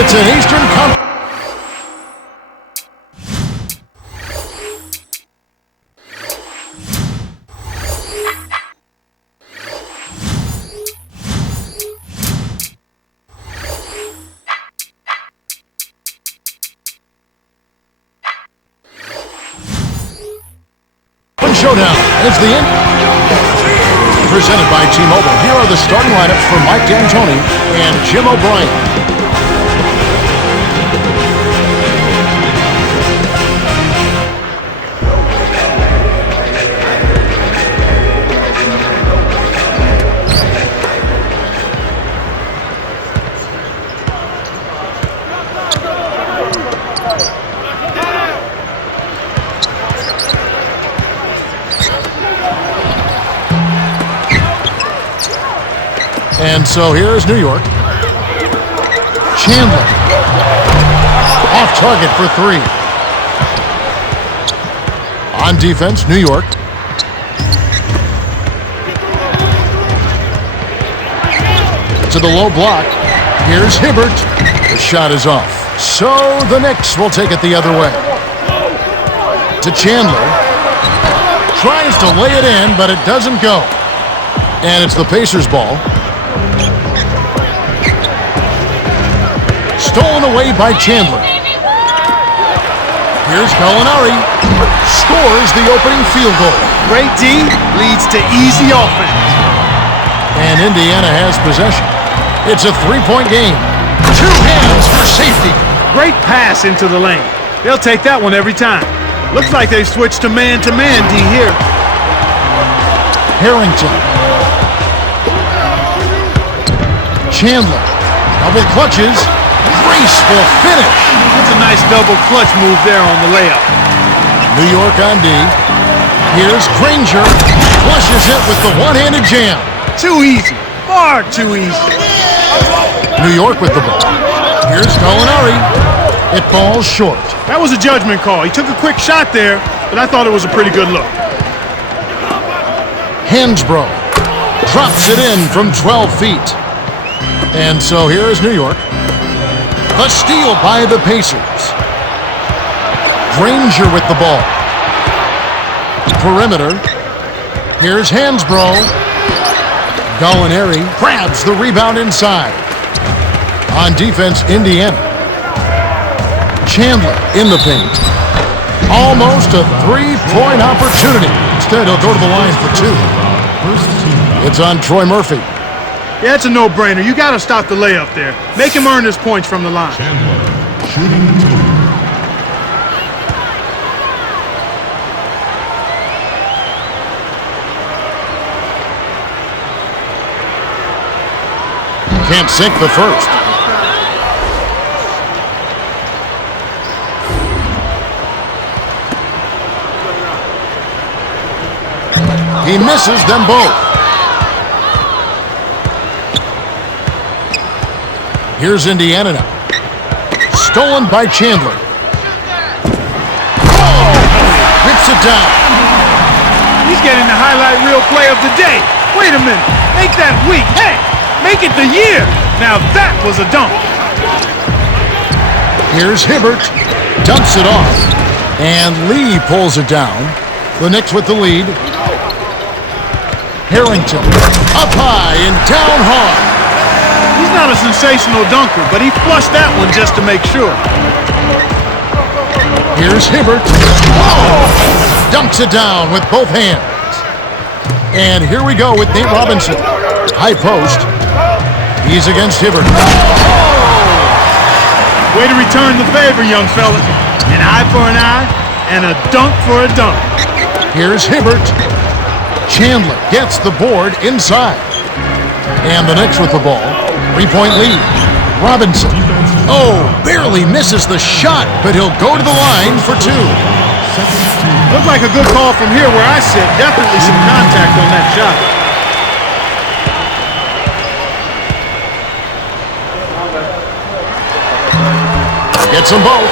It's an Eastern Conference. Showdown. It's the end. Presented by T-Mobile. Here are the starting lineups for Mike D'Antoni and Jim O'Brien. And so here's New York. Chandler. Off target for three. On defense, New York. To the low block. Here's Hibbert. The shot is off. So the Knicks will take it the other way. To Chandler. Tries to lay it in, but it doesn't go. And it's the Pacers' ball. Stolen away by Chandler. Here's Gallinari. Scores the opening field goal. Great D leads to easy offense. And Indiana has possession. It's a three-point game. Two hands for safety. Great pass into the lane. They'll take that one every time. Looks like they've switched to man-to-man D here. Harrington. Chandler. Double clutches. Graceful finish. That's a nice double clutch move there on the layup. New York on D. Here's Granger. Flushes it with the one-handed jam. Too easy. Far too easy. New York with the ball. Here's Gallinari. It falls short. That was a judgment call. He took a quick shot there, but I thought it was a pretty good look. Hansbrough drops it in from 12 feet. And so here is New York. The steal by the Pacers. Granger with the ball. Perimeter. Here's Hansbrough. Gallinari grabs the rebound inside. On defense, Indiana. Chandler in the paint. Almost a three-point opportunity. Instead, he'll go to the line for two. It's on Troy Murphy. Yeah, it's a no-brainer. You got to stop the layup there. Make him earn his points from the line. Chandler, shooting two. Can't sink the first. He misses them both. Here's Indiana now. Stolen by Chandler. Oh! Rips it down. He's getting the highlight reel play of the day. Wait a minute. Make that week. Hey, make it the year. Now that was a dunk. Here's Hibbert. Dumps it off. And Lee pulls it down. The Knicks with the lead. Harrington. Up high and down hard. He's not a sensational dunker, but he flushed that one just to make sure. Here's Hibbert. Oh! Dunks it down with both hands. And here we go with Nate Robinson. High post. He's against Hibbert. Way to return the favor, young fella. An eye for an eye and a dunk for a dunk. Here's Hibbert. Chandler gets the board inside. And the Knicks with the ball. Three-point lead. Robinson. Oh, barely misses the shot, but he'll go to the line for two. Looked like a good call from here where I sit. Definitely some contact on that shot. Gets them both.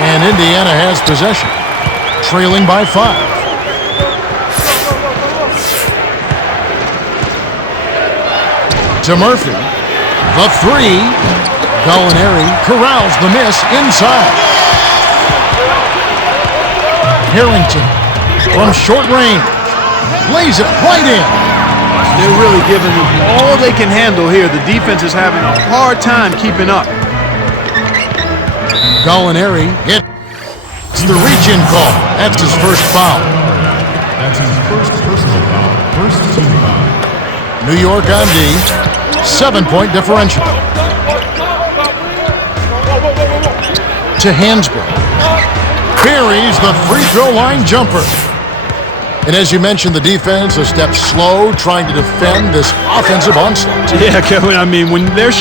And Indiana has possession. Trailing by 5. To Murphy. The three. Gallinari corrals the miss inside. Harrington from short range lays it right in. They're really giving them all they can handle here. The defense is having a hard time keeping up. Gallinari hit. It's the reach-in call. That's his first foul. That's his first personal foul. First team foul. New York on D. 7-point differential. To Hansbrough. Buries the free throw line jumper. And as you mentioned, the defense a step slow trying to defend this offensive onslaught. Yeah, Kevin, I mean, when they're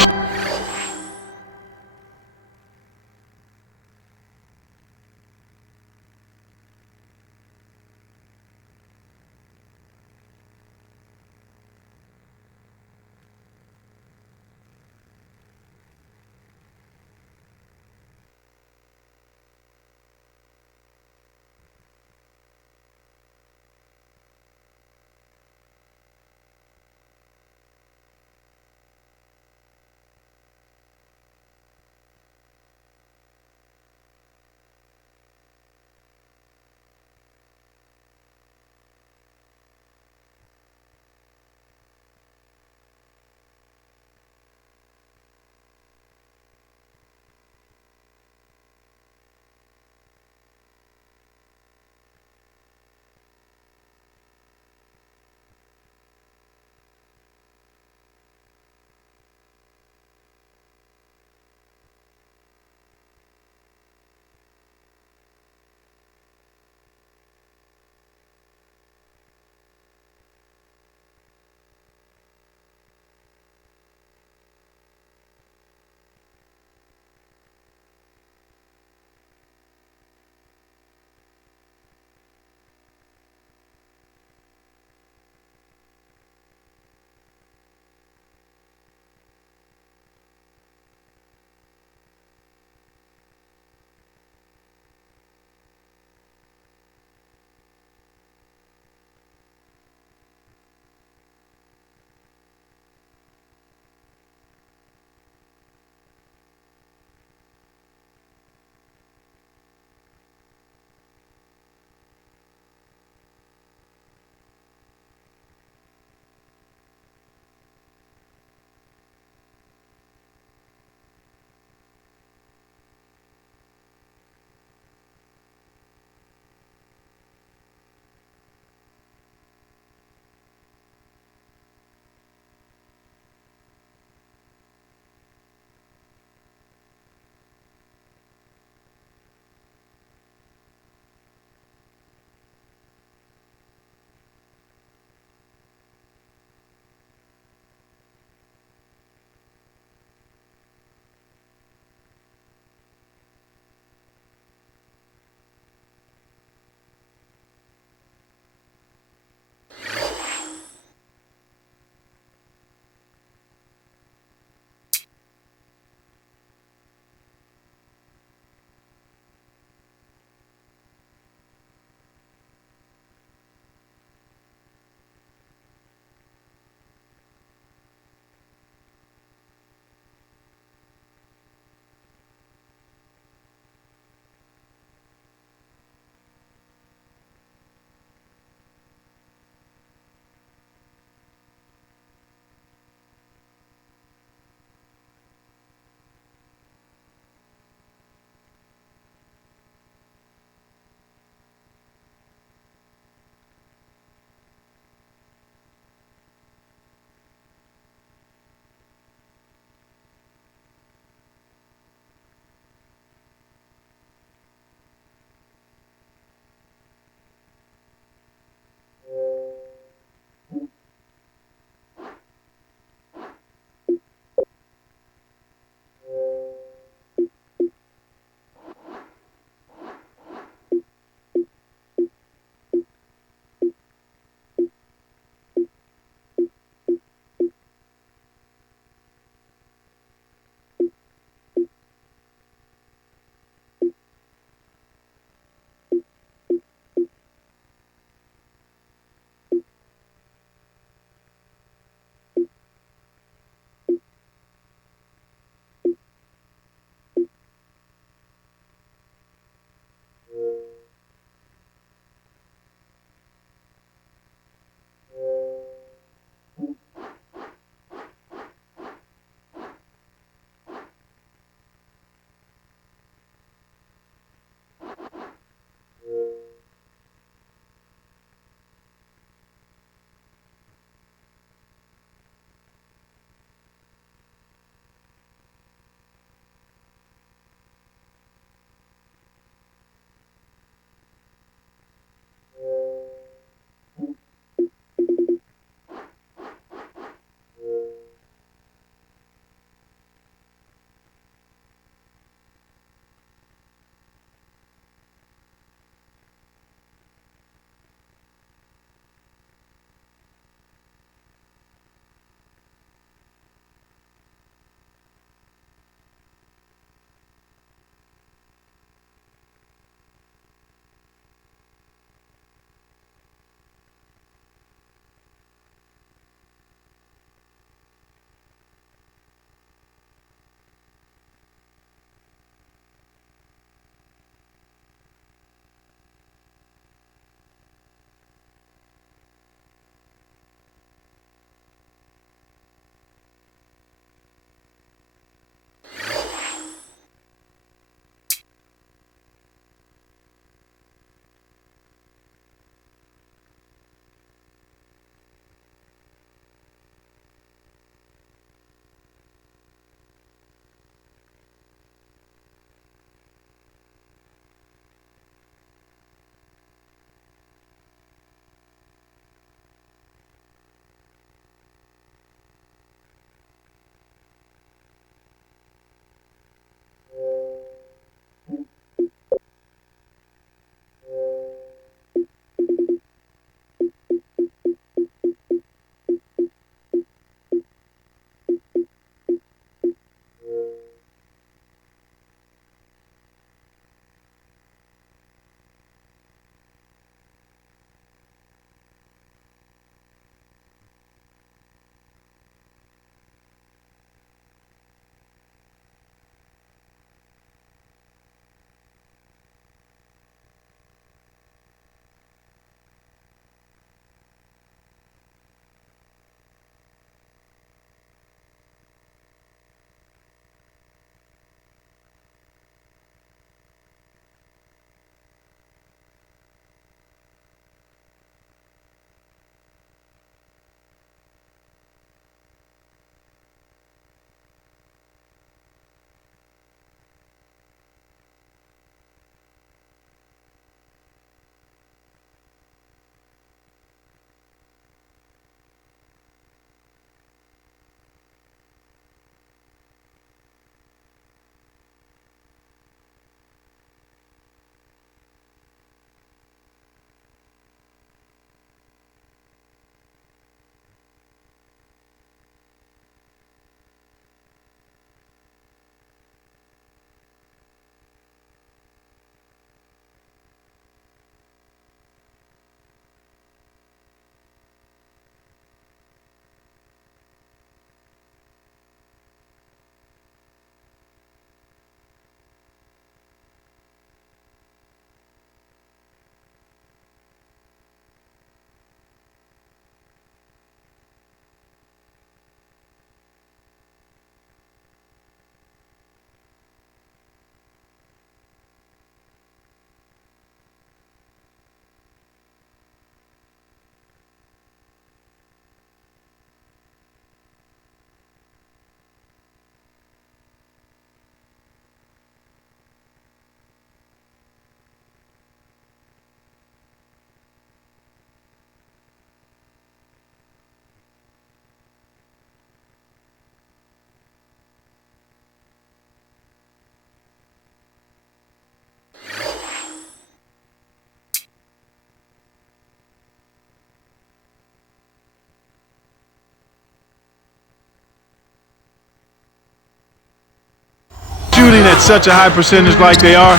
shooting at such a high percentage like they are,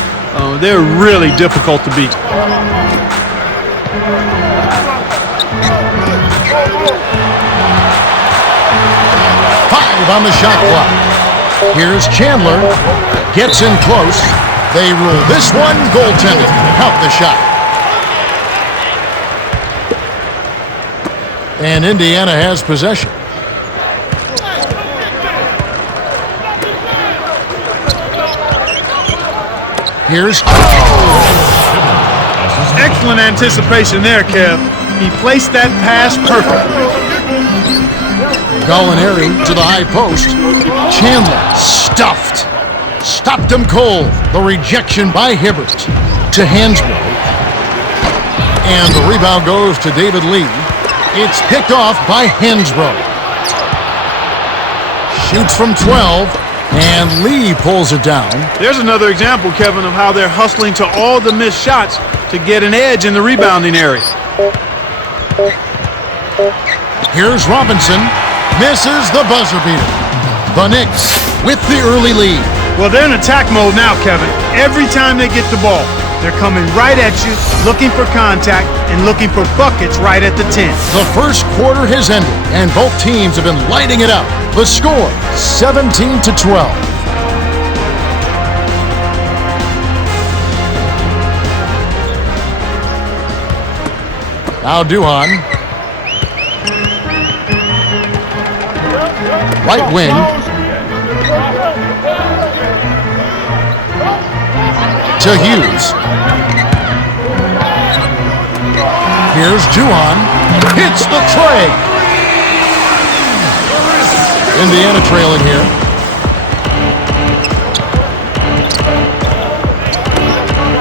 they're really difficult to beat. On the shot clock. Here's Chandler. Gets in close. They rule this one goaltending. Count the shot. And Indiana has possession. Here's... Excellent anticipation there, Kev. He placed that pass perfectly. Gallinari to the high post. Chandler stuffed. Stopped him cold. The rejection by Hibbert to Hansbrough. And the rebound goes to David Lee. It's picked off by Hansbrough. Shoots from 12, and Lee pulls it down. There's another example, Kevin, of how they're hustling to all the missed shots to get an edge in the rebounding area. Here's Robinson. Misses the buzzer beater. The Knicks with the early lead. Well, they're in attack mode now, Kevin. Every time they get the ball, they're coming right at you, looking for contact, and looking for buckets right at the 10. The first quarter has ended, and both teams have been lighting it up. The score, 17-12. Now Duhan. Right wing. To Hughes. Here's Duhan. Hits the tray. Indiana trailing here.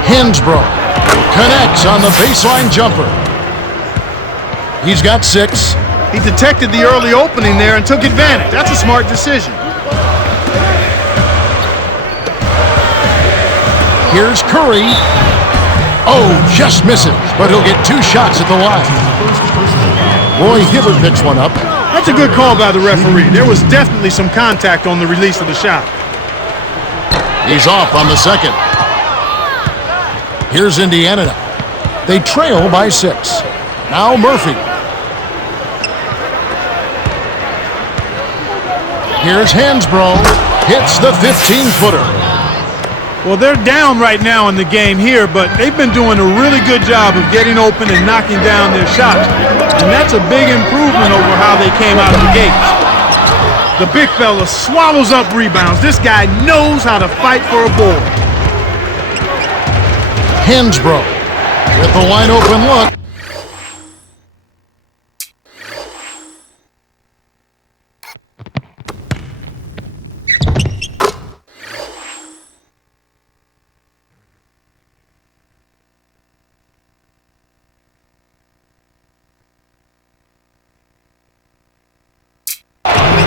Hansbrough connects on the baseline jumper. He's got 6. He detected the early opening there and took advantage. That's a smart decision. Here's Curry. Oh, just misses, but he'll get 2 shots at the line. Roy Hibbert picks one up. That's a good call by the referee. There was definitely some contact on the release of the shot. He's off on the second. Here's Indiana now. They trail by 6. Now Murphy. Here's Hansbrough. Hits the 15-footer. Well, they're down right now in the game here, but they've been doing a really good job of getting open and knocking down their shots. And that's a big improvement over how they came out of the gates. The big fella swallows up rebounds. This guy knows how to fight for a board. Hansbrough with the wide open look.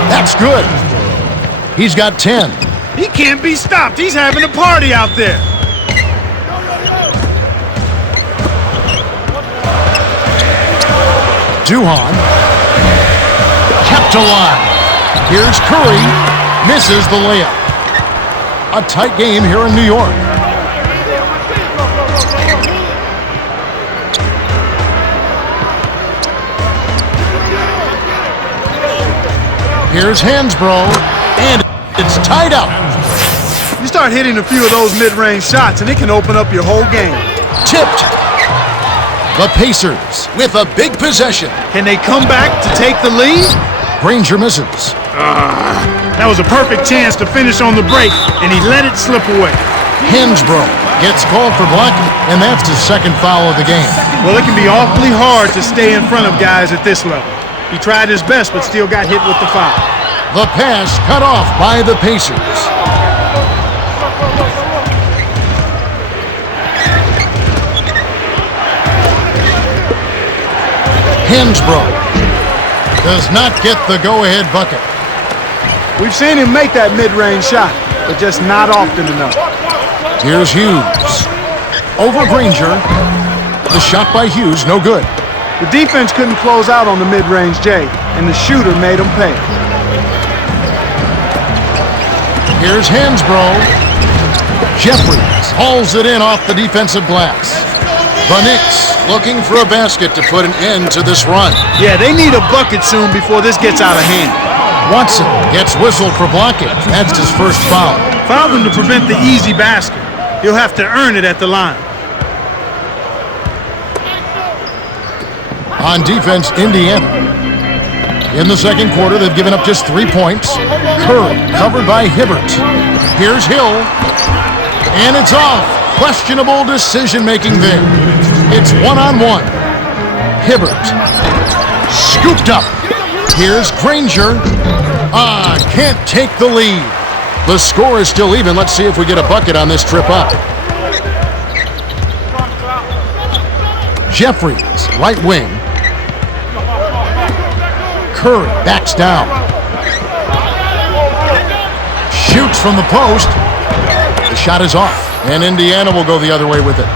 That's good. He's got 10. He can't be stopped. He's having a party out there. Duhan. Kept alive. Here's Curry. Misses the layup. A tight game here in New York. Here's Hansbrough, and it's tied up. You start hitting a few of those mid-range shots, and it can open up your whole game. Tipped. The Pacers with a big possession. Can they come back to take the lead? Granger misses. That was a perfect chance to finish on the break, and he let it slip away. Hansbrough gets called for blocking, and that's his second foul of the game. Well, it can be awfully hard to stay in front of guys at this level. He tried his best, but still got hit with the foul. The pass cut off by the Pacers. Hansbrough does not get the go-ahead bucket. We've seen him make that mid-range shot, but just not often enough. Here's Hughes. Over Granger. The shot by Hughes, no good. The defense couldn't close out on the mid-range J, and the shooter made him pay. Here's Hansbrough. Jeffries hauls it in off the defensive glass. The Knicks looking for a basket to put an end to this run. Yeah, they need a bucket soon before this gets out of hand. Watson gets whistled for blocking. That's his first foul. Fouled him to prevent the easy basket. He'll have to earn it at the line. On defense, Indiana. In the second quarter, they've given up just 3 points. Curry covered by Hibbert. Here's Hill. And it's off. Questionable decision-making there. It's one-on-one. Hibbert. Scooped up. Here's Granger. Can't take the lead. The score is still even. Let's see if we get a bucket on this trip up. Jeffries, right wing. Curry backs down. Shoots from the post. The shot is off, and Indiana will go the other way with it.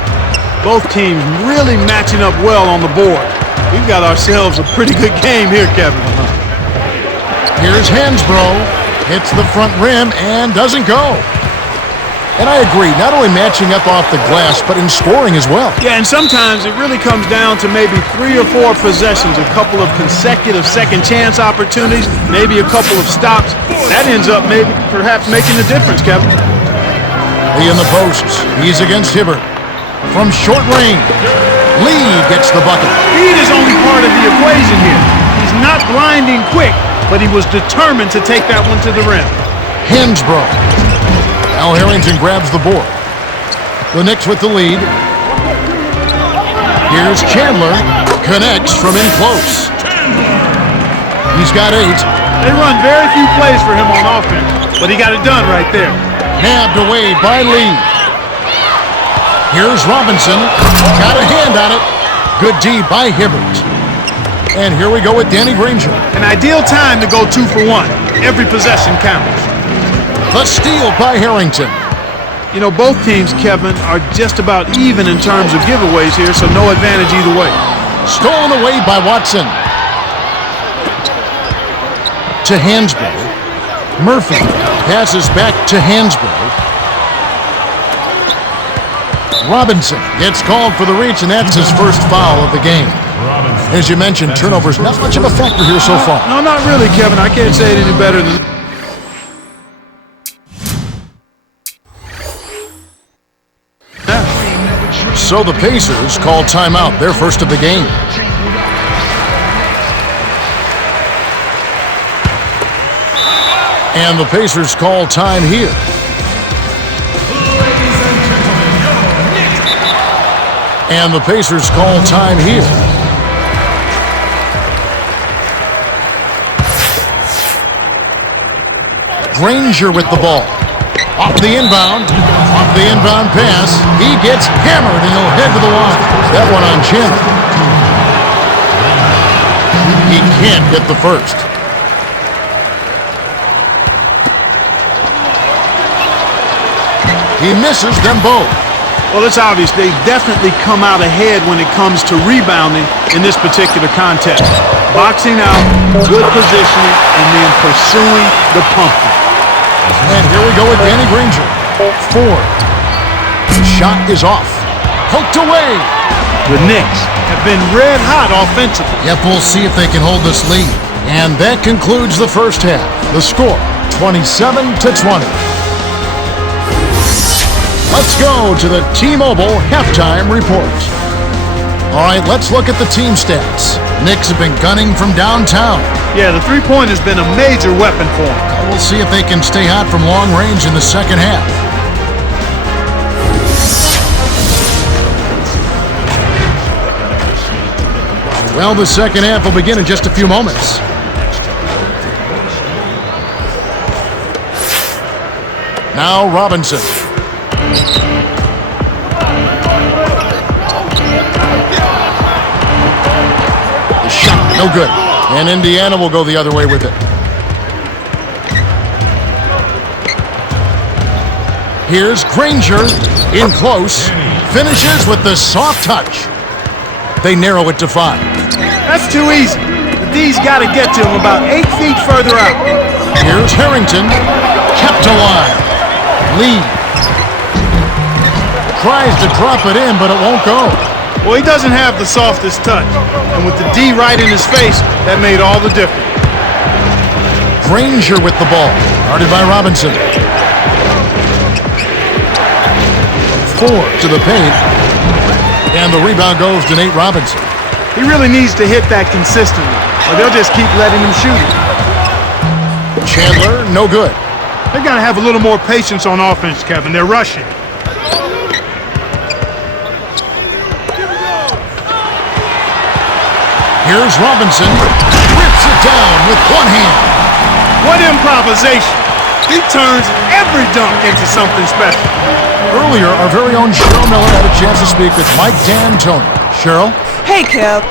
Both teams really matching up well on the board. We've got ourselves a pretty good game here, Kevin. Here's Hansbrough. Hits the front rim and doesn't go. And I agree, not only matching up off the glass, but in scoring as well. Yeah, and sometimes it really comes down to maybe 3 or 4 possessions, a couple of consecutive second chance opportunities, maybe a couple of stops. That ends up maybe perhaps making a difference, Kevin. Lee in the posts. He's against Hibbert. From short range, Lee gets the bucket. Speed is only part of the equation here. He's not blinding quick, but he was determined to take that one to the rim. Hansbrough. Al Harrington grabs the board. The Knicks with the lead. Here's Chandler. Connects from in close. He's got 8. They run very few plays for him on offense, but he got it done right there. Nabbed away by Lee. Here's Robinson. Got a hand on it. Good D by Hibbert. And here we go with Danny Granger. An ideal time to go 2 for 1. Every possession counts. The steal by Harrington. You know, both teams, Kevin, are just about even in terms of giveaways here, so no advantage either way. Stolen away by Watson. To Hansbrough. Murphy passes back to Hansbrough. Robinson gets called for the reach, and that's his first foul of the game. As you mentioned, turnovers not much of a factor here so far. No, not really, Kevin. I can't say it any better than... So the Pacers call timeout, their first of the game. And the Pacers call time here. And the Pacers call time here. Granger with the ball. Off the inbound pass. He gets hammered and he'll head to the line. That one on Chandler. He can't get the first. He misses them both. Well, it's obvious they definitely come out ahead when it comes to rebounding in this particular contest. Boxing out, good positioning, and then pursuing the pumpkin. And here we go with Danny Granger. 4. The shot is off. Poked away. The Knicks have been red hot offensively. Yep, we'll see if they can hold this lead. And that concludes the first half. The score, 27-20. Let's go to the T-Mobile halftime report. All right, let's look at the team stats. Knicks have been gunning from downtown. Yeah, the three-point has been a major weapon for them. We'll see if they can stay hot from long range in the second half. Well, the second half will begin in just a few moments. Now Robinson. The shot, no good. And Indiana will go the other way with it. Here's Granger in close. Finishes with the soft touch. They narrow it to 5. That's too easy. The D's got to get to him about 8 feet further out. Here's Harrington. Kept alive. Lee. tries to drop it in, but it won't go. Well, he doesn't have the softest touch. And with the D right in his face, that made all the difference. Granger with the ball. Guarded by Robinson. Ford to the paint. And the rebound goes to Nate Robinson. He really needs to hit that consistently, or they'll just keep letting him shoot it. Chandler, no good. They got to have a little more patience on offense, Kevin. They're rushing. Here's Robinson. Rips it down with one hand. What improvisation. He turns every dunk into something special. Earlier, our very own Cheryl Miller had a chance to speak with Mike D'Antoni. Cheryl? Hey, Kev.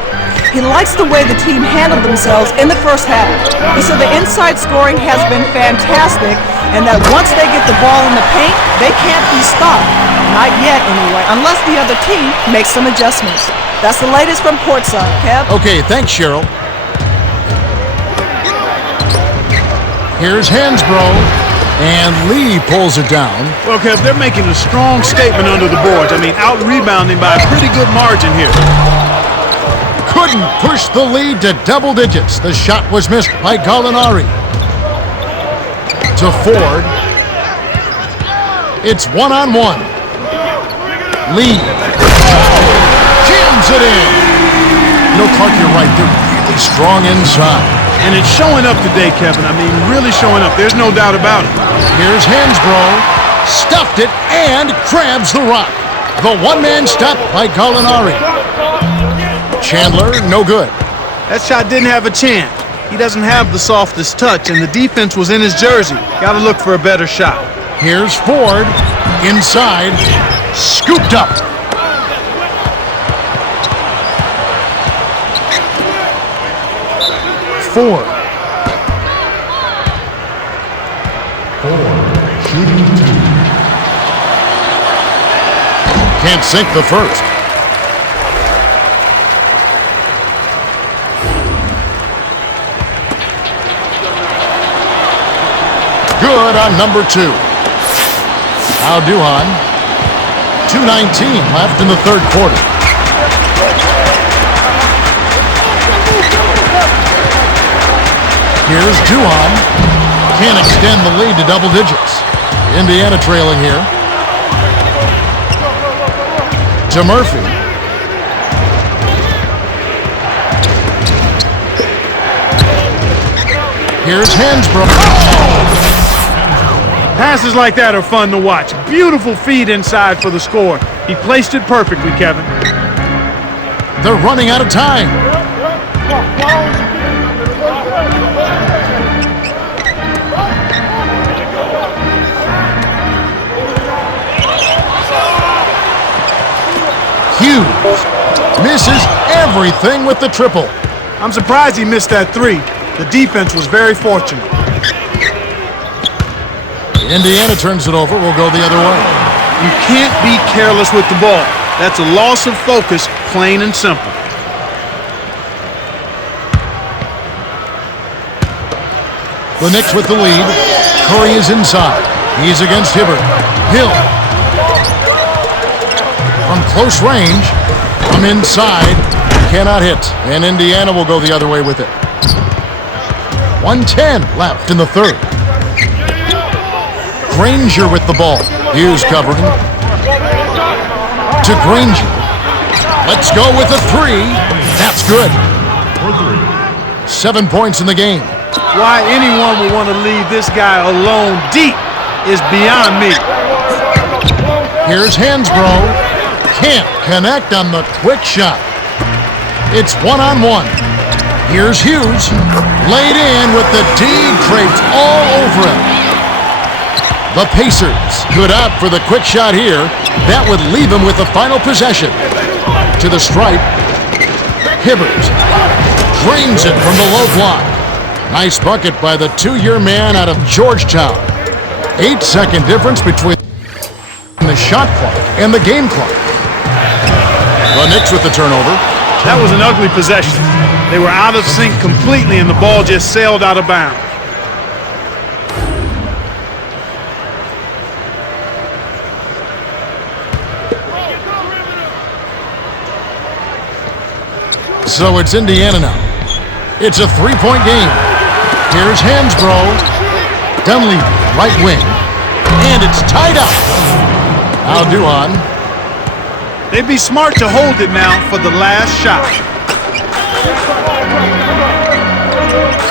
He likes the way the team handled themselves in the first half. He said the inside scoring has been fantastic and that once they get the ball in the paint, they can't be stopped. Not yet, anyway, unless the other team makes some adjustments. That's the latest from courtside, Kev. Okay, thanks, Cheryl. Here's Hansbrough, and Lee pulls it down. Well, Kev, they're making a strong statement under the boards. I mean, out-rebounding by a pretty good margin here. Couldn't push the lead to double digits. The shot was missed by Gallinari. To Ford. It's one-on-one. Lee jams it in. No, Clark, you're right. They're really strong inside. And it's showing up today, Kevin. I mean, really showing up. There's no doubt about it. Here's Hansbrough. Stuffed it and grabs the rock. The one-man stop by Gallinari. Chandler, no good. That shot didn't have a chance. He doesn't have the softest touch, and the defense was in his jersey. Got to look for a better shot. Here's Ford. Inside. Scooped up. Ford. Shooting 2. Can't sink the first. Good on number 2. Now Duhan. 2:19 left in the third quarter. Here's Duhan. Can't extend the lead to double digits. Indiana trailing here. To Murphy. Here's Hansbrough. Passes like that are fun to watch. Beautiful feed inside for the score. He placed it perfectly, Kevin. They're running out of time. Hughes misses everything with the triple. I'm surprised he missed that three. The defense was very fortunate. Indiana turns it over. We'll go the other way. You can't be careless with the ball. That's a loss of focus, plain and simple. The Knicks with the lead. Curry is inside. He's against Hibbert. Hill. From close range. From inside. Cannot hit. And Indiana will go the other way with it. 1:10 left in the third. Granger with the ball. Hughes covering. To Granger. Let's go with a three. That's good. 7 points in the game. Why anyone would want to leave this guy alone deep is beyond me. Here's Hansbrough. Can't connect on the quick shot. It's one-on-one. Here's Hughes. Laid in with the D draped all over him. The Pacers could opt for the quick shot here. That would leave him with the final possession. To the stripe. Hibbert drains it from the low block. Nice bucket by the two-year man out of Georgetown. 8-second difference between the shot clock and the game clock. The Knicks with the turnover. That was an ugly possession. They were out of sync completely, and the ball just sailed out of bounds. So it's Indiana now. It's a three-point game. Here's Hansbrough. Dunleavy, right wing. And it's tied up. Now Duhan. They'd be smart to hold it now for the last shot.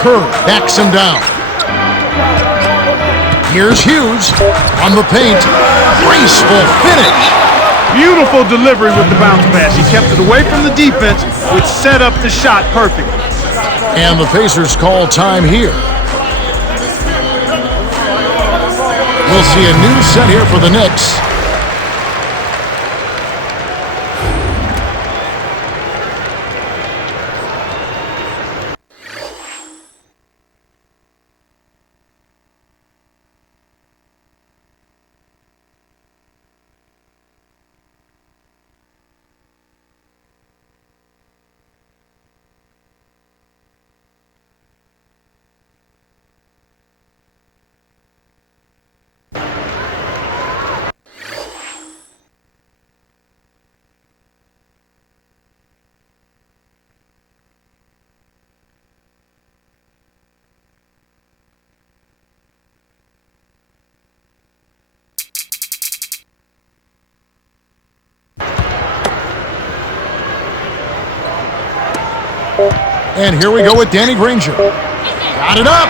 Kerr backs him down. Here's Hughes on the paint. Graceful finish. Beautiful delivery with the bounce pass. He kept it away from the defense, which set up the shot perfectly. And the Pacers call time here. We'll see a new set here for the Knicks. And here we go with Danny Granger. Got it up.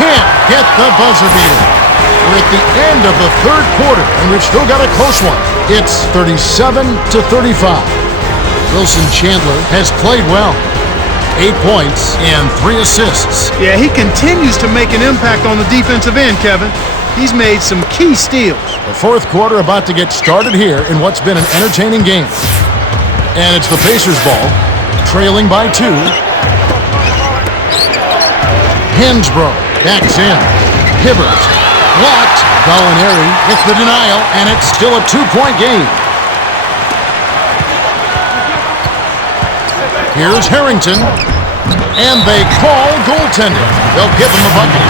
Can't get the buzzer beater. We're at the end of the third quarter, and we've still got a close one. It's 37-35. Wilson Chandler has played well. 8 points and 3 assists. Yeah, he continues to make an impact on the defensive end, Kevin. He's made some key steals. The fourth quarter about to get started here in what's been an entertaining game. And it's the Pacers ball, trailing by 2. Hansbrough backs in. Hibbert blocked. Gallinari with the denial, and it's still a 2-point game. Here's Harrington, and they call goaltending. They'll give him the bucket.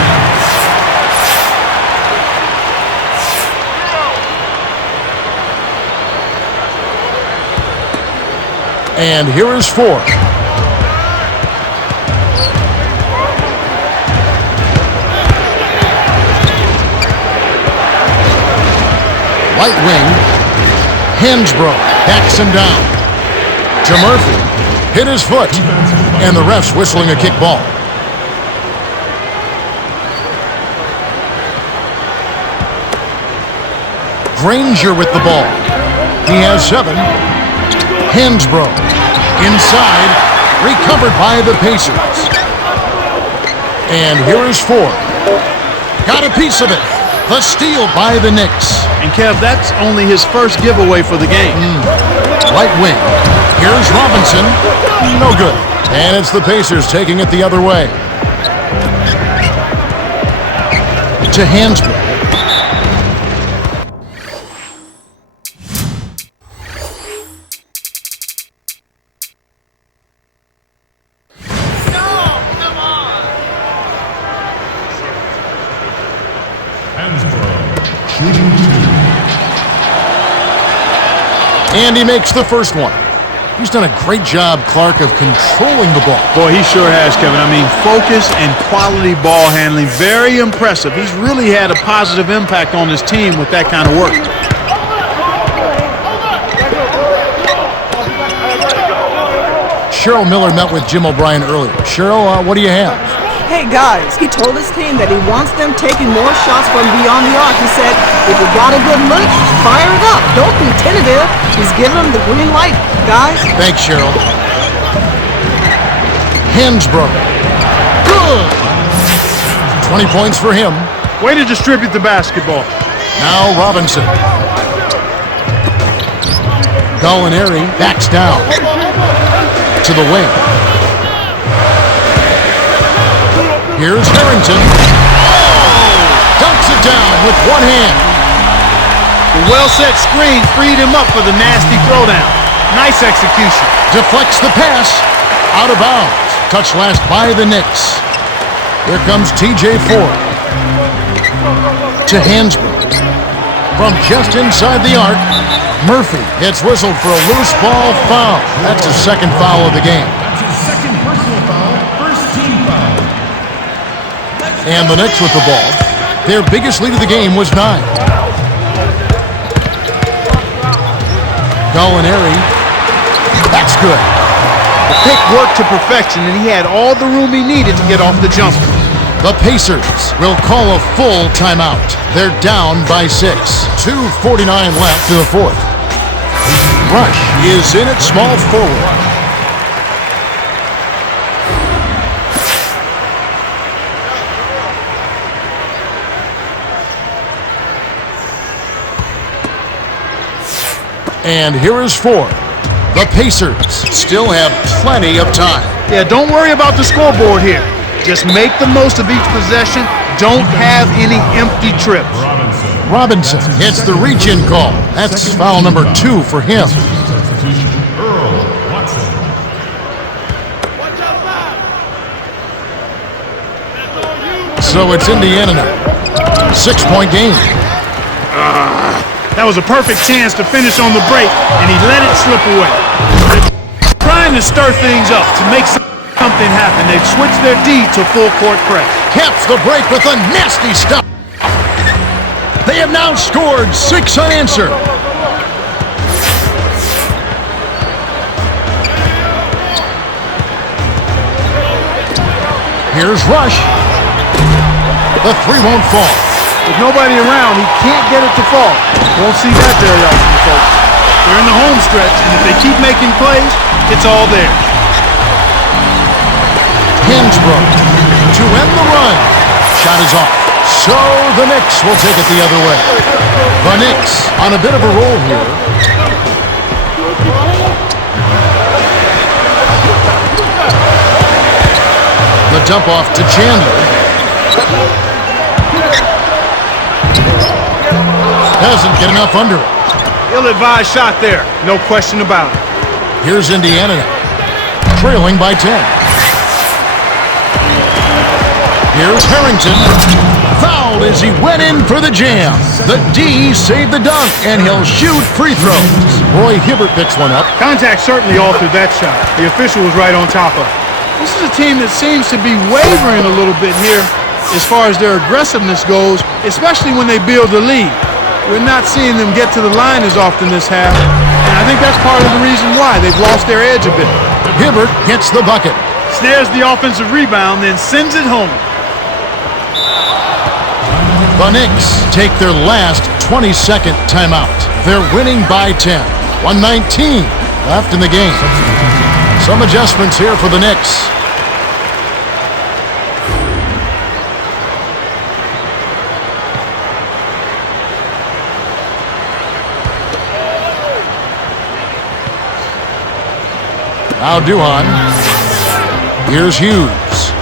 And here is Ford. Right wing. Hansbrough backs him down. To Murphy. Hit his foot. And the ref's whistling a kick ball. Granger with the ball. He has 7. Hansbrough. Inside. Recovered by the Pacers. And here is Ford. Got a piece of it. The steal by the Knicks. And Kev, that's only his first giveaway for the game. Right wing. Here's Robinson. No good. And it's the Pacers taking it the other way. To Hansbrough. And he makes the first one. He's done a great job, Clark, of controlling the ball. Boy, he sure has, Kevin. I mean, focus and quality ball handling, very impressive. He's really had a positive impact on his team with that kind of work. Cheryl Miller met with Jim O'Brien earlier. Cheryl, what do you have? Hey guys, he told his team that he wants them taking more shots from beyond the arc. He said, if you got a good look, fire it up. Don't be tentative. He's giving them the green light, guys. Thanks, Cheryl. Hansbrough. Good. 20 points for him. Way to distribute the basketball. Now Robinson. Gallinari backs down. To the wing. Here's Harrington. Oh! Dunks it down with one hand. The well-set screen freed him up for the nasty throwdown. Nice execution. Deflects the pass. Out of bounds. Touched last by the Knicks. Here comes TJ Ford. To Hansbrough. From just inside the arc, Murphy gets whistled for a loose ball foul. That's his second foul of the game. And the Knicks with the ball. Their biggest lead of the game was 9. Gallinari. That's good. The pick worked to perfection, and he had all the room he needed to get off the jumper. The Pacers will call a full timeout. They're down by 6. 2:49 left to the fourth. Rush is in at small forward. And here is 4. The Pacers still have plenty of time. Yeah, don't worry about the scoreboard here. Just make the most of each possession. Don't have any empty trips. Robinson hits the reach-in call. That's foul number 2 for him. So it's Indiana now. 6-point game. That was a perfect chance to finish on the break, and he let it slip away. They're trying to stir things up to make something happen. They've switched their D to full court press. Caps the break with a nasty stop. They have now scored 6 unanswered. Here's Rush. The 3 won't fall. With nobody around, he can't get it to fall. Won't see that very often, folks. They're in the home stretch, and if they keep making plays, it's all there. Hansbrough to end the run. Shot is off. So the Knicks will take it the other way. The Knicks on a bit of a roll here. The dump off to Chandler. Doesn't get enough under it. Ill-advised shot there, no question about it. Here's Indiana now, trailing by 10. Here's Harrington. Fouled as he went in for the jam. The D saved the dunk, and he'll shoot free throws. Roy Hibbert picks one up. Contact certainly altered that shot. The official was right on top of it. This is a team that seems to be wavering a little bit here as far as their aggressiveness goes, especially when they build a lead. We're not seeing them get to the line as often this half, and I think that's part of the reason why they've lost their edge a bit. Hibbert gets the bucket. Snares the offensive rebound, then sends it home. The Knicks take their last 22nd timeout. They're winning by 10. 1:19 left in the game. Some adjustments here for the Knicks. Now Duhan. Here's Hughes.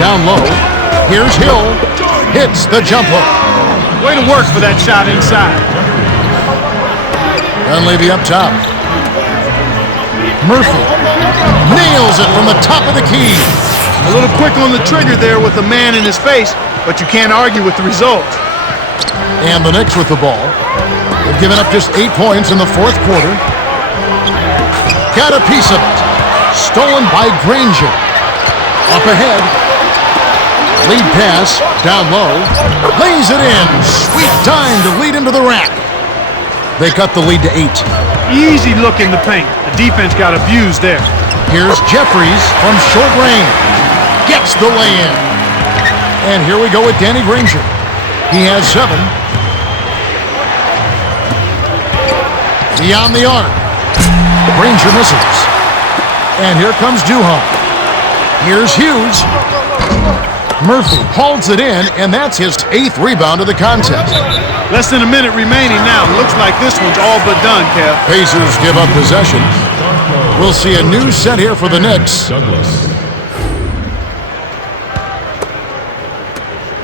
Down low. Here's Hill. Hits the jump hook. Way to work for that shot inside. Dunleavy up top. Murphy nails it from the top of the key. A little quick on the trigger there with the man in his face, but you can't argue with the result. And the Knicks with the ball. They've given up just 8 points in the fourth quarter. Got a piece of it. Stolen by Granger. Up ahead. Lead pass. Down low. Lays it in. Sweet time to lead into the rack. They cut the lead to 8. Easy look in the paint. The defense got abused there. Here's Jeffries from short range. Gets the lay-in. And here we go with Danny Granger. He has 7. Beyond the arc. Granger misses. And here comes Duhan. Here's Hughes. Murphy holds it in, and that's his 8th rebound of the contest. Less than a minute remaining now. Looks like this one's all but done, Kev. Pacers give up possession. We'll see a new set here for the Knicks.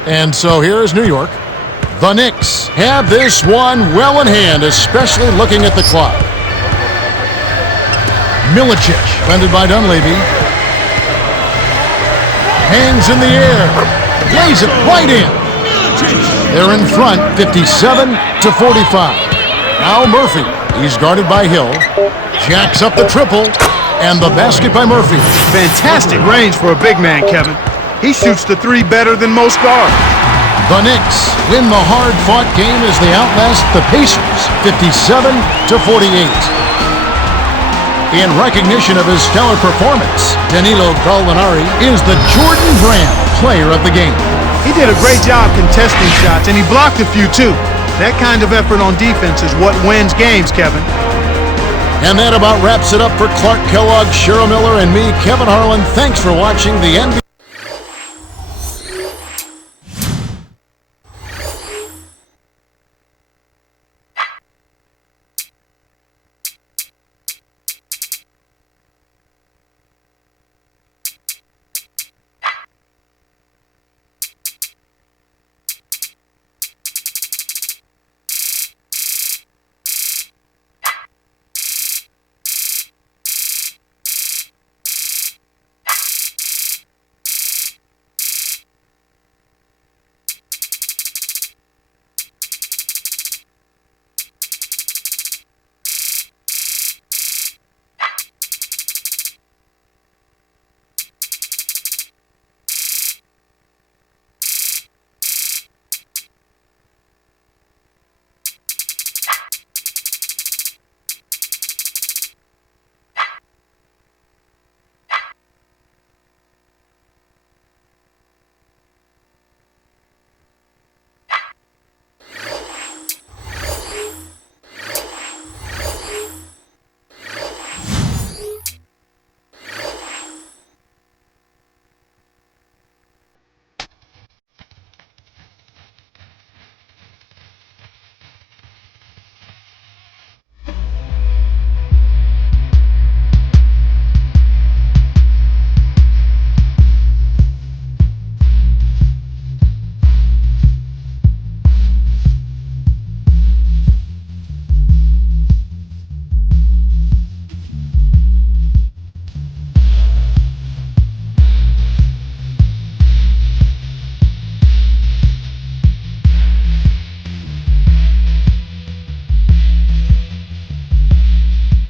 And so here is New York. The Knicks have this one well in hand, especially looking at the clock. Milicic, defended by Dunleavy. Hangs in the air. Lays it right in. They're in front, 57-45. Now Murphy. He's guarded by Hill. Jacks up the triple. And the basket by Murphy. Fantastic range for a big man, Kevin. He shoots the three better than most guards. The Knicks win the hard-fought game as they outlast the Pacers 57-48. In recognition of his stellar performance, Danilo Gallinari is the Jordan Brand Player of the Game. He did a great job contesting shots, and he blocked a few too. That kind of effort on defense is what wins games, Kevin. And that about wraps it up for Clark Kellogg, Cheryl Miller, and me, Kevin Harlan. Thanks for watching the NBA.